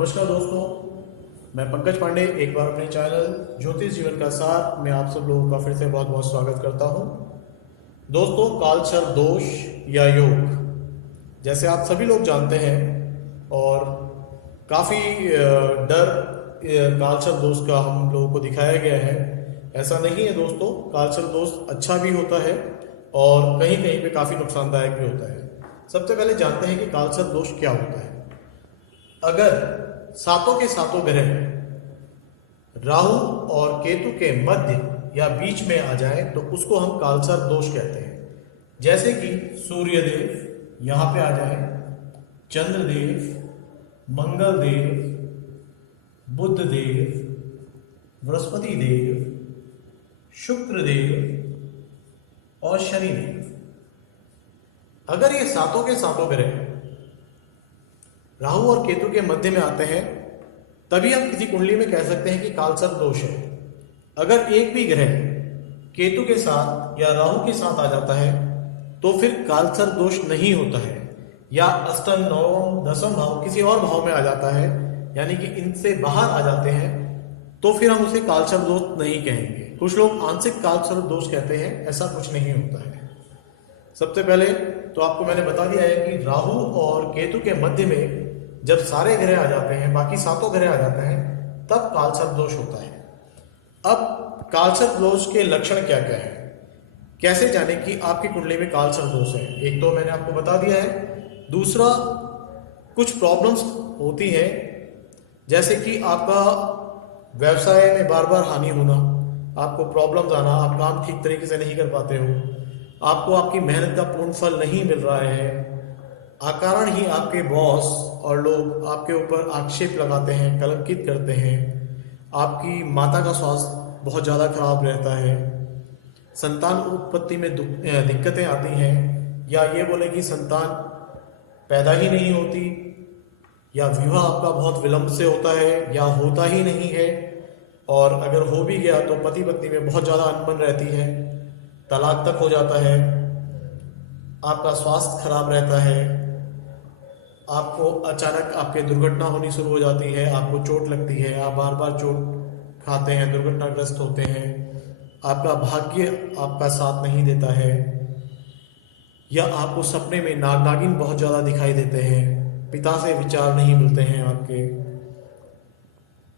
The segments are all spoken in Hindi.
नमस्कार दोस्तों, मैं पंकज पांडे एक बार अपने चैनल ज्योतिष जीवन का सार में आप सब लोगों का फिर से बहुत बहुत स्वागत करता हूं। दोस्तों, कालसर्प दोष या योग जैसे आप सभी लोग जानते हैं और काफ़ी डर कालसर्प दोष का हम लोगों को दिखाया गया है। ऐसा नहीं है दोस्तों, कालसर्प दोष अच्छा भी होता है और कहीं कहीं पे काफ़ी नुकसानदायक भी होता है। सबसे पहले जानते हैं कि कालसर्प दोष क्या होता है। अगर सातों के सातों ग्रह राहु और केतु के मध्य या बीच में आ जाए तो उसको हम कालसर्प दोष कहते हैं। जैसे कि सूर्य देव यहां पे आ जाए, चंद्रदेव, मंगल देव, बुध देव, बृहस्पति देव, शुक्र देव और शनि देव। अगर ये सातों के सातों ग्रह राहु और केतु के मध्य में आते हैं तभी हम किसी कुंडली में कह सकते हैं कि कालसर्प दोष है। अगर एक भी ग्रह केतु के साथ या राहु के साथ आ जाता है तो फिर कालसर्प दोष नहीं होता है, या अष्टम, नवम, दसम भाव किसी और भाव में आ जाता है, यानी कि इनसे बाहर आ जाते हैं, तो फिर हम उसे कालसर्प दोष नहीं कहेंगे। कुछ लोग आंशिक कालसर्प दोष कहते हैं, ऐसा कुछ नहीं होता है। सबसे पहले तो आपको मैंने बता दिया है कि राहु और केतु के मध्य में जब सारे ग्रह आ जाते हैं, बाकी सातों ग्रह आ जाते हैं, तब कालसर्प दोष होता है। अब कालसर्प दोष के लक्षण क्या क्या है, कैसे जाने कि आपकी कुंडली में कालसर्प दोष है। एक तो मैंने आपको बता दिया है, दूसरा कुछ प्रॉब्लम्स होती हैं, जैसे कि आपका व्यवसाय में बार बार हानि होना, आपको प्रॉब्लम्स आना, आप काम ठीक तरीके से नहीं कर पाते हो, आपको आपकी मेहनत का पूर्ण फल नहीं मिल रहा है, अकारण ही आपके बॉस और लोग आपके ऊपर आक्षेप लगाते हैं, कलंकित करते हैं, आपकी माता का स्वास्थ्य बहुत ज़्यादा खराब रहता है, संतान उत्पत्ति में दिक्कतें आती हैं, या ये बोले कि संतान पैदा ही नहीं होती, या विवाह आपका बहुत विलंब से होता है या होता ही नहीं है, और अगर हो भी गया तो पति पत्नी में बहुत ज़्यादा अनबन रहती है, तलाक तक हो जाता है, आपका स्वास्थ्य खराब रहता है, आपको अचानक आपके दुर्घटना होनी शुरू हो जाती है, आपको चोट लगती है, आप बार बार चोट खाते हैं, दुर्घटनाग्रस्त होते हैं, आपका भाग्य आपका साथ नहीं देता है, या आपको सपने में नाग नागिन बहुत ज़्यादा दिखाई देते हैं, पिता से विचार नहीं मिलते हैं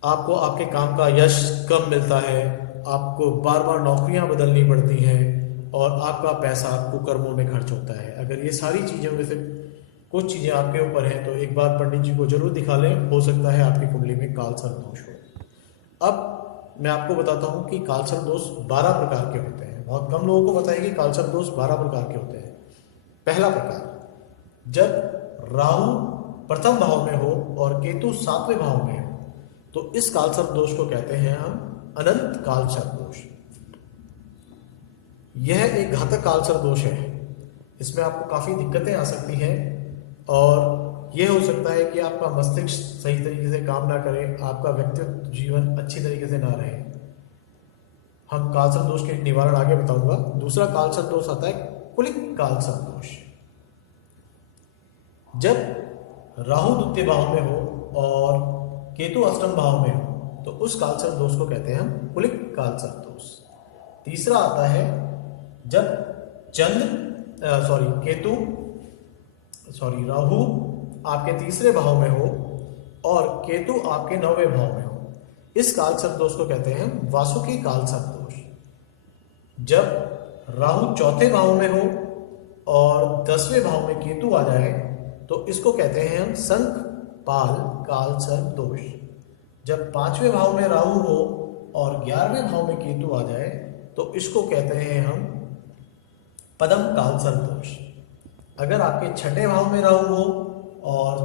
आपको आपके काम का यश कम मिलता है, आपको बार बार नौकरियां बदलनी पड़ती हैं और आपका पैसा कुकर्मों में खर्च होता है। अगर ये सारी चीज़ों में से कुछ चीज़ें आपके ऊपर हैं तो एक बार पंडित जी को जरूर दिखा लें, हो सकता है आपकी कुंडली में कालसर्प दोष हो। अब मैं आपको बताता हूँ कि कालसर्प दोष 12 प्रकार के होते हैं। बहुत कम लोगों को पता है कि कालसर्प दोष 12 प्रकार के होते हैं। पहला प्रकार, जब राहु प्रथम भाव में हो और केतु 7वें भाव में हो तो इस कालसर्प दोष को कहते हैं हम अनंत कालसर्प दोष। यह एक घातक कालसर्प दोष है। इसमें आपको काफ़ी दिक्कतें आ सकती हैं और यह हो सकता है कि आपका मस्तिष्क सही तरीके से काम ना करे, आपका व्यक्तिगत जीवन अच्छी तरीके से ना रहे। हम कालसर्प दोष के निवारण आगे बताऊंगा। दूसरा कालसर्प दोष आता है कुलिक कालसर्प दोष। जब राहु द्वितीय भाव में हो और केतु अष्टम भाव में हो तो उस कालसर्प दोष को कहते हैं हम कुलिक कालसर्प दोष। तीसरा आता है जब राहु आपके तीसरे भाव में हो और केतु आपके 9वें भाव में हो, इस कालसर्प दोष को कहते हैं वासुकी कालसर्प दोष। जब राहु चौथे भाव में हो और 10वें भाव में केतु आ जाए तो इसको कहते हैं हम शंख पाल कालसर्प दोष। जब 5वें भाव में राहु हो और 11वें भाव में केतु आ जाए तो इसको कहते हैं हम पद्म कालसर्प दोष। अगर आपके 6ठे भाव में राहु हो और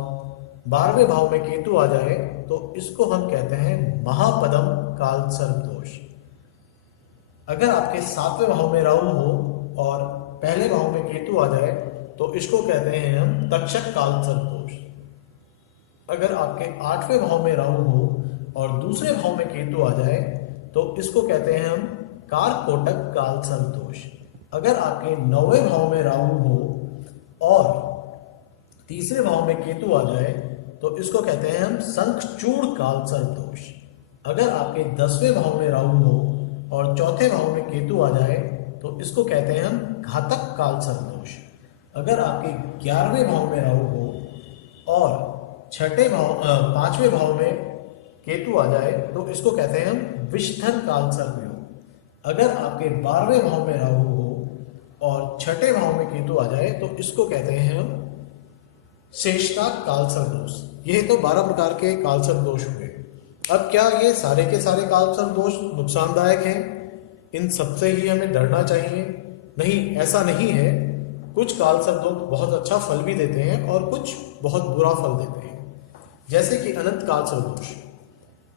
12वें भाव में केतु आ जाए तो इसको हम कहते हैं महापद्म कालसर्प दोष। अगर आपके 7वें भाव में राहु हो और पहले भाव में केतु आ जाए तो इसको कहते हैं हम तक्षक कालसर्प दोष। अगर आपके 8वें भाव में राहु हो और दूसरे भाव में केतु आ जाए तो इसको कहते हैं हम कारकोटक कालसर्प दोष। अगर आपके 9वें भाव में राहु हो और तीसरे भाव में केतु आ जाए तो इसको कहते हैं हम शंखचूड़ कालसर्प दोष। अगर आपके 10वें भाव में राहु हो और चौथे भाव में केतु आ जाए तो इसको कहते हैं हम घातक कालसर्प दोष। अगर आपके 11वें भाव में राहु हो और 5वें भाव में केतु आ जाए तो इसको कहते हैं हम विषधर कालसर्प योग। अगर आपके 12वें भाव में राहु हो और 6ठे भाव में केतु आ जाए तो इसको कहते हैं हम शेषनाग कालसर्प दोष। ये तो 12 प्रकार के कालसर्प दोष हुए। अब क्या ये सारे के सारे कालसर्प दोष नुकसानदायक हैं? इन सबसे ही हमें डरना चाहिए? नहीं, ऐसा नहीं है। कुछ कालसर्प दोष बहुत अच्छा फल भी देते हैं और कुछ बहुत बुरा फल देते हैं। जैसे कि अनंत कालसर्प दोष,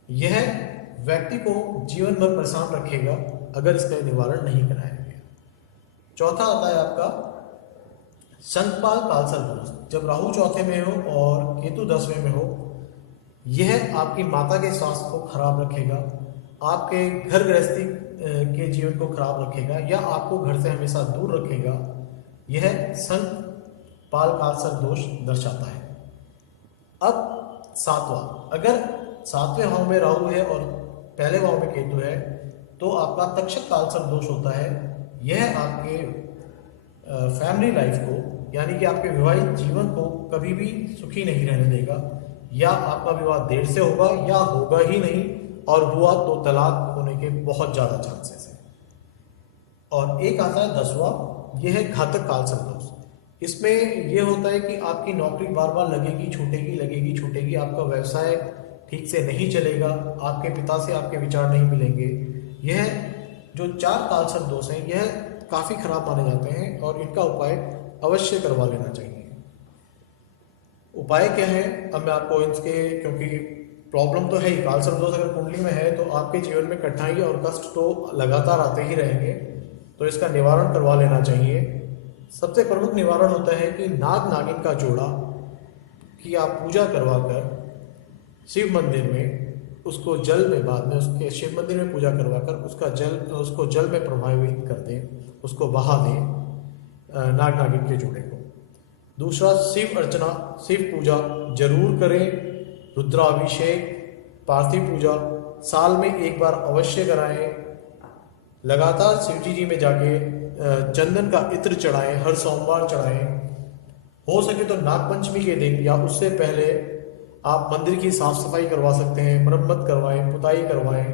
यह व्यक्ति को जीवन भर परेशान रखेगा अगर इसका निवारण नहीं कराया गया। चौथा आता है आपका शंखपाल कालसर्प दोष। जब राहु चौथे में हो और केतु 10वें में हो, यह आपकी माता के स्वास्थ्य को खराब रखेगा, आपके घर गृहस्थी के जीवन को खराब रखेगा या आपको घर से हमेशा दूर रखेगा। यह शंखपाल कालसर्प दोष दर्शाता है। अब 7वां, अगर 7वें भाव में राहु है और पहले भाव में केतु है तो आपका तक्षक कालसर्प दोष होता है। यह आपके फैमिली लाइफ को, यानी कि आपके विवाहित जीवन को कभी भी सुखी नहीं रहने देगा, या आपका विवाह देर से होगा या होगा ही नहीं, और हुआ तो तलाक होने के बहुत ज़्यादा चांसेस हैं। और एक आता है 10वां, यह है घातक कालसर्प दोष। इसमें यह होता है कि आपकी नौकरी बार बार लगेगी छूटेगी, आपका व्यवसाय ठीक से नहीं चलेगा, आपके पिता से आपके विचार नहीं मिलेंगे। यह जो 4 कालसर्प दोष हैं यह काफ़ी खराब माने जाते हैं और इनका उपाय अवश्य करवा लेना चाहिए। उपाय क्या है, अब मैं आपको इसके, क्योंकि प्रॉब्लम तो है ही, कालसर्प दोष अगर कुंडली में है तो आपके जीवन में कठिनाई और कष्ट तो लगातार आते ही रहेंगे, तो इसका निवारण करवा लेना चाहिए। सबसे प्रमुख निवारण होता है कि नाग नागिन का जोड़ा की आप पूजा करवा कर शिव मंदिर में उसको जल में, बाद में उसके शिव मंदिर में पूजा करवाकर उसको जल में प्रभावित कर दें, उसको बहा दें नाग नागिन के जोड़े को। दूसरा, शिव अर्चना, शिव पूजा जरूर करें। रुद्राभिषेक, पार्थिव पूजा साल में एक बार अवश्य कराएं। लगातार शिवजी जी में जाके चंदन का इत्र चढ़ाएं, हर सोमवार चढ़ाएं। हो सके तो नागपंचमी के दिन या उससे पहले आप मंदिर की साफ सफाई करवा सकते हैं, मरम्मत करवाएं, पुताई करवाएं।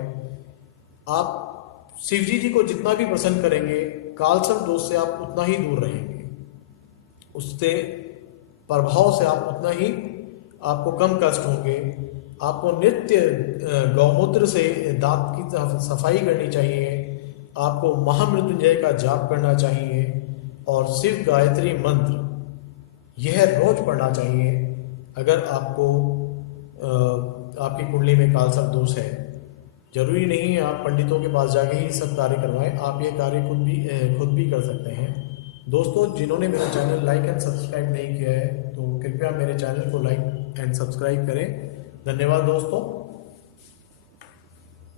आप शिवजी जी को जितना भी प्रसन्न करेंगे, कालसर्प दोष से आप उतना ही दूर रहेंगे, उससे प्रभाव से आप उतना ही, आपको कम कष्ट होंगे। आपको नित्य गौमूत्र से दांत की सफाई करनी चाहिए, आपको महामृत्युंजय का जाप करना चाहिए और शिव गायत्री मंत्र यह रोज पढ़ना चाहिए। अगर आपको आपकी कुंडली में कालसर्प दोष है, जरूरी नहीं है आप पंडितों के पास जाके ही सब कार्य करवाएं, आप ये कार्य खुद भी कर सकते हैं। दोस्तों, जिन्होंने मेरा चैनल लाइक एंड सब्सक्राइब नहीं किया है तो कृपया मेरे चैनल को लाइक एंड सब्सक्राइब करें। धन्यवाद दोस्तों।